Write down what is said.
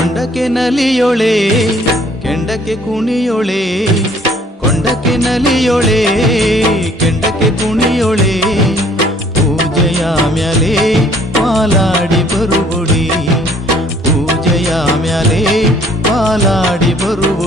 ಕೊಂಡಕ್ಕೆ ನಲಿಯೊಳೆ ಕೆಂಡಕ್ಕೆ ಕುಣಿಯೊಳೆ ಕೊಂಡಕ್ಕೆ ನಲಿಯೊಳೆ ಕೆಂಡಕ್ಕೆ ಕುಣಿಯೊಳೆ ಪೂಜೆಯ ಮ್ಯಾಲೆ ಪಾಲಾಡಿ ಬರುವೊಡಿ ಪೂಜೆಯ ಮ್ಯಾಲೆ ಪಾಲಾಡಿ ಬರುವ